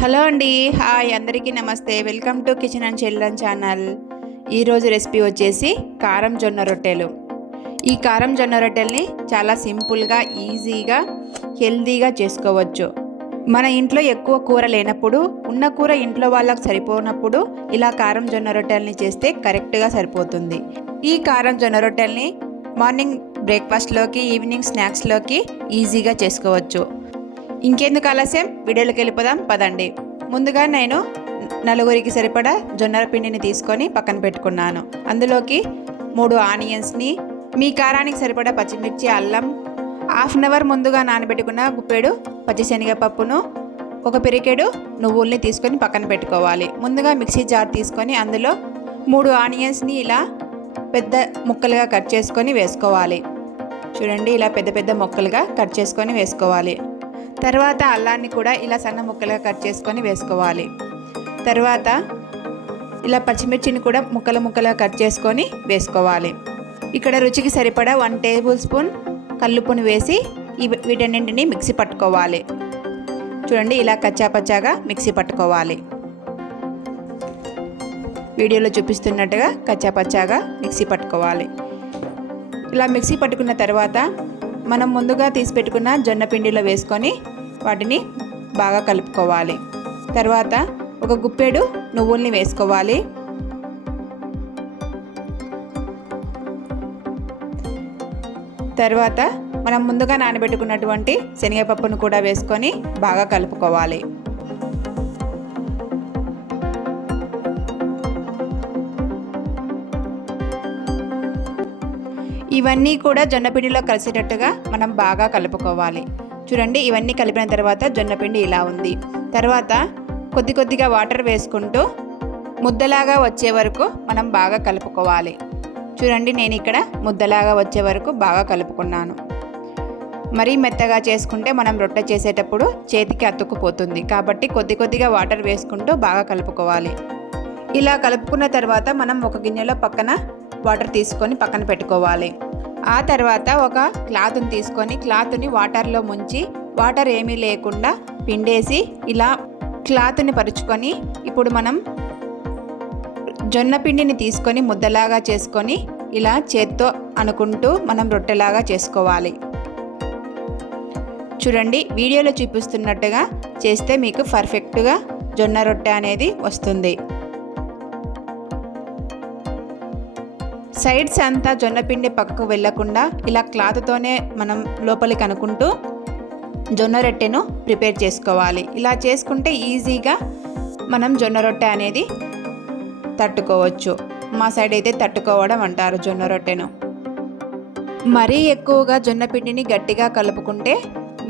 Hello అండి hi అందరికీ నమస్తే. Welcome to kitchen and children channel. ఈరోజు రెసిపీ వచ్చేసి కారం జొన్న రొట్టెలు. ఈ కారం జొన్న రొట్టెల్ని చాలా సింపుల్గా ఈజీగా హెల్తీగా చేసుకోవచ్చు. మన ఇంట్లో ఎక్కువ కూర లేనప్పుడు ఉన్న కూర ఇంట్లో వాళ్ళకి సరిపోనప్పుడు ఇలా కారం జొన్న రొట్టెల్ని చేస్తే కరెక్ట్గా సరిపోతుంది. ఈ కారం జొన్న రొట్టెల్ని మార్నింగ్ బ్రేక్ఫాస్ట్లోకి ఈవినింగ్ స్నాక్స్లోకి ఈజీగా చేసుకోవచ్చు. ఇంకెందుకు ఆలస్యం? వీడియోలోకి వెళ్ళిపోదాం పదండి. ముందుగా నేను నలుగురికి సరిపడా జొన్నర పిండిని తీసుకొని పక్కన పెట్టుకున్నాను. అందులోకి మూడు ఆనియన్స్ని మీ కారానికి సరిపడా పచ్చిమిర్చి అల్లం హాఫ్ అన్ అవర్ ముందుగా నానబెట్టుకున్న గుప్పెడు పచ్చిశనగపప్పును ఒక పెరికెడు నువ్వుల్ని తీసుకొని పక్కన పెట్టుకోవాలి. ముందుగా మిక్సీ జార్ తీసుకొని అందులో మూడు ఆనియన్స్ని ఇలా పెద్ద ముక్కలుగా కట్ చేసుకొని వేసుకోవాలి. చూడండి ఇలా పెద్ద పెద్ద ముక్కలుగా కట్ చేసుకొని వేసుకోవాలి. తర్వాత అల్లాన్ని కూడా ఇలా సన్న ముక్కలుగా కట్ చేసుకొని వేసుకోవాలి. తర్వాత ఇలా పచ్చిమిర్చిని కూడా ముక్కలు ముక్కలుగా కట్ చేసుకొని వేసుకోవాలి. ఇక్కడ రుచికి సరిపడా వన్ టేబుల్ స్పూన్ కల్లుపుని వేసి ఈ వీటన్నింటిని మిక్సీ పట్టుకోవాలి. చూడండి ఇలా కచ్చాపచ్చాగా మిక్సీ పట్టుకోవాలి. వీడియోలో చూపిస్తున్నట్టుగా కచ్చాపచ్చాగా మిక్సీ పట్టుకోవాలి. ఇలా మిక్సీ పట్టుకున్న తర్వాత మనం ముందుగా తీసి పెట్టుకున్న జొన్న పిండిలో వేసుకొని వాటిని బాగా కలుపుకోవాలి. తర్వాత ఒక గుప్పెడు నువ్వుల్ని వేసుకోవాలి. తర్వాత మనం ముందుగా నానబెట్టుకున్నటువంటి శనగపప్పును కూడా వేసుకొని బాగా కలుపుకోవాలి. ఇవన్నీ కూడా జొన్నపిండిలో కలిసేటట్టుగా మనం బాగా కలుపుకోవాలి. చూడండి ఇవన్నీ కలిపిన తర్వాత జొన్నపిండి ఇలా ఉంది. తర్వాత కొద్ది కొద్దిగా వాటర్ వేసుకుంటూ ముద్దలాగా వచ్చే వరకు మనం బాగా కలుపుకోవాలి. చూడండి నేను ఇక్కడ ముద్దలాగా వచ్చే వరకు బాగా కలుపుకున్నాను. మరీ మెత్తగా చేసుకుంటే మనం రొట్టె చేసేటప్పుడు చేతికి అతుక్కుపోతుంది. కాబట్టి కొద్ది కొద్దిగా వాటర్ వేసుకుంటూ బాగా కలుపుకోవాలి. ఇలా కలుపుకున్న తర్వాత మనం ఒక గిన్నెలో పక్కన వాటర్ తీసుకొని పక్కన పెట్టుకోవాలి. ఆ తర్వాత ఒక క్లాత్ని తీసుకొని క్లాత్ని వాటర్లో ముంచి వాటర్ ఏమీ లేకుండా పిండేసి ఇలా క్లాత్ని పరుచుకొని ఇప్పుడు మనం జొన్న పిండిని తీసుకొని ముద్దలాగా చేసుకొని ఇలా చేత్తో అనుకుంటూ మనం రొట్టెలాగా చేసుకోవాలి. చూడండి వీడియోలో చూపిస్తున్నట్టుగా చేస్తే మీకు పర్ఫెక్ట్గా జొన్న రొట్టె అనేది వస్తుంది. సైడ్స్ అంతా జొన్నపిండి పక్కకు వెళ్ళకుండా ఇలా క్లాత్తోనే మనం లోపలికి అనుకుంటూ జొన్న రొట్టెను ప్రిపేర్ చేసుకోవాలి. ఇలా చేసుకుంటే ఈజీగా మనం జొన్న రొట్టె అనేది తట్టుకోవచ్చు. మా సైడ్ అయితే తట్టుకోవడం అంటారు జొన్న రొట్టెను. మరీ ఎక్కువగా జొన్న పిండిని గట్టిగా కలుపుకుంటే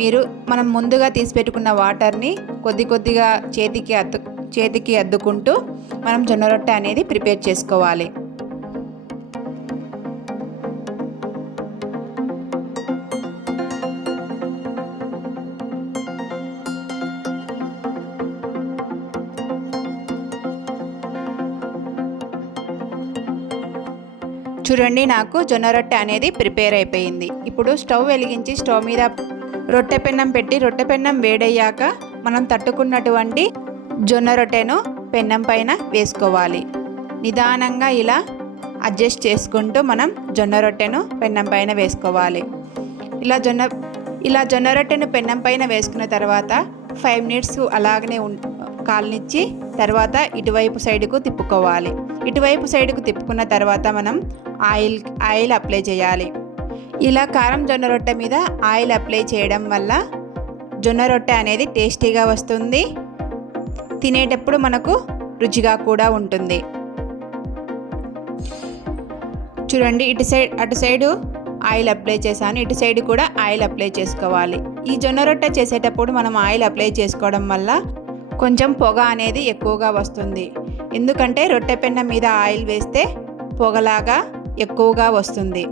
మీరు మనం ముందుగా తీసి పెట్టుకున్న వాటర్ని కొద్ది కొద్దిగా చేతికి అద్దు చేతికి అద్దుకుంటూ మనం జొన్న రొట్టె అనేది ప్రిపేర్ చేసుకోవాలి. చూడండి నాకు జొన్న రొట్టె అనేది ప్రిపేర్ అయిపోయింది. ఇప్పుడు స్టవ్ వెలిగించి స్టవ్ మీద రొట్టె పెన్నం పెట్టి రొట్టె పెన్నం వేడయ్యాక మనం తట్టుకున్నటువంటి జొన్న రొట్టెను పెన్నం పైన వేసుకోవాలి. నిదానంగా ఇలా అడ్జస్ట్ చేసుకుంటూ మనం జొన్న రొట్టెను పెన్నం పైన వేసుకోవాలి. ఇలా జొన్న ఇలా జొన్న రొట్టెను పెన్నం పైన వేసుకున్న తర్వాత ఫైవ్ మినిట్స్ అలాగనే కాలనిచ్చి తర్వాత ఇటువైపు సైడ్కు తిప్పుకోవాలి. ఇటువైపు సైడ్కు తిప్పుకున్న తర్వాత మనం ఆయిల్ ఆయిల్ అప్లై చేయాలి. ఇలా కారం జొన్న రొట్టె మీద ఆయిల్ అప్లై చేయడం వల్ల జొన్న రొట్టె అనేది టేస్టీగా వస్తుంది. తినేటప్పుడు మనకు రుచిగా కూడా ఉంటుంది. చూడండి ఇటు సైడ్ అటు సైడు ఆయిల్ అప్లై చేశాను. ఇటు సైడ్ కూడా ఆయిల్ అప్లై చేసుకోవాలి. ఈ జొన్న రొట్టె చేసేటప్పుడు మనం ఆయిల్ అప్లై చేసుకోవడం వల్ల కొంచెం పొగ అనేది ఎక్కువగా వస్తుంది. ఎందుకంటే రొట్టె పెన్న మీద ఆయిల్ వేస్తే పొగలాగా ఎక్కువగా వస్తుంది.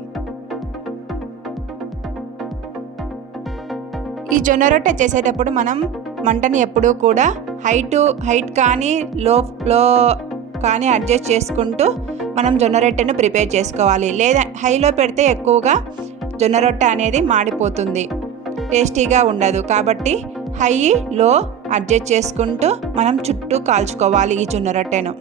ఈ జొన్న రొట్టె చేసేటప్పుడు మనం మంటని ఎప్పుడూ కూడా హైట్ హైట్ కానీ లో లో కానీ అడ్జస్ట్ చేసుకుంటూ మనం జొన్న రొట్టెను ప్రిపేర్ చేసుకోవాలి. లేదా హైలో పెడితే ఎక్కువగా జొన్న రొట్టె అనేది మాడిపోతుంది. టేస్టీగా ఉండదు. కాబట్టి హై లో అడ్జస్ట్ చేసుకుంటూ మనం చుట్టూ కాల్చుకోవాలి ఈ జొన్న రొట్టెను.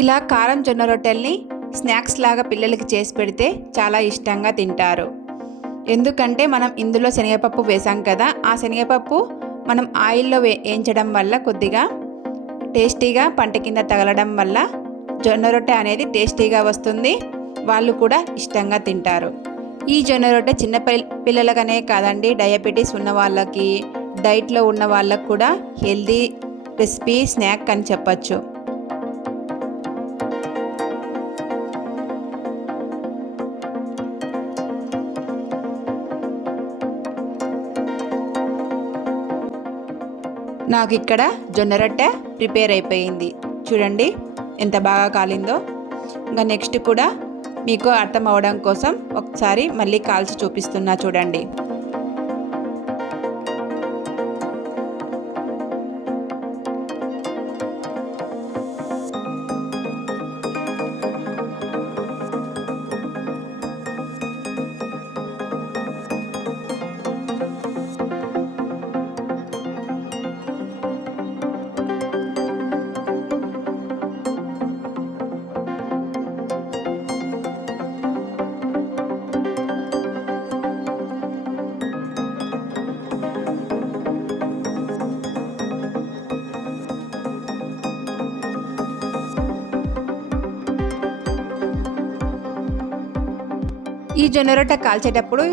ఇలా కారం జొన్న రొట్టెల్ని స్నాక్స్ లాగా పిల్లలకి చేసి పెడితే చాలా ఇష్టంగా తింటారు. ఎందుకంటే మనం ఇందులో శనగపప్పు వేసాం కదా ఆ శనగపప్పు మనం ఆయిల్లో వే వేయించడం వల్ల కొద్దిగా టేస్టీగా పంట కింద తగలడం వల్ల జొన్న రొట్టె అనేది టేస్టీగా వస్తుంది. వాళ్ళు కూడా ఇష్టంగా తింటారు. ఈ జొన్న రొట్టె చిన్న పిల్లలకనే కాదండి డయాబెటీస్ ఉన్న వాళ్ళకి డైట్లో ఉన్న వాళ్ళకు కూడా హెల్దీ రెసిపీ స్నాక్ అని చెప్పచ్చు. నాకు ఇక్కడ జొన్న రొట్టె ప్రిపేర్ అయిపోయింది. చూడండి ఎంత బాగా కాలిందో. ఇంకా నెక్స్ట్ కూడా మీకు అర్థం అవడం కోసం ఒకసారి మళ్ళీ కాల్చి చూపిస్తున్నా చూడండి. ఈ జొన్న రొట్టె కాల్చేటప్పుడు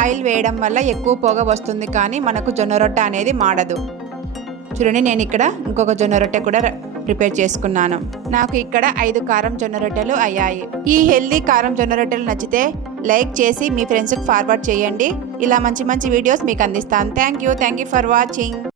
ఆయిల్ వేయడం వల్ల ఎక్కువ పొగ వస్తుంది కానీ మనకు జొన్న రొట్టె అనేది మాడదు. చూడండి నేను ఇక్కడ ఇంకొక జొన్న రొట్టె కూడా ప్రిపేర్ చేసుకున్నాను. నాకు ఇక్కడ ఐదు కారం జొన్న రొట్టెలు అయ్యాయి. ఈ హెల్దీ కారం జొన్న రొట్టెలు నచ్చితే లైక్ చేసి మీ ఫ్రెండ్స్కి ఫార్వర్డ్ చేయండి. ఇలా మంచి మంచి వీడియోస్ మీకు అందిస్తాను. Thank you. Thank you for watching.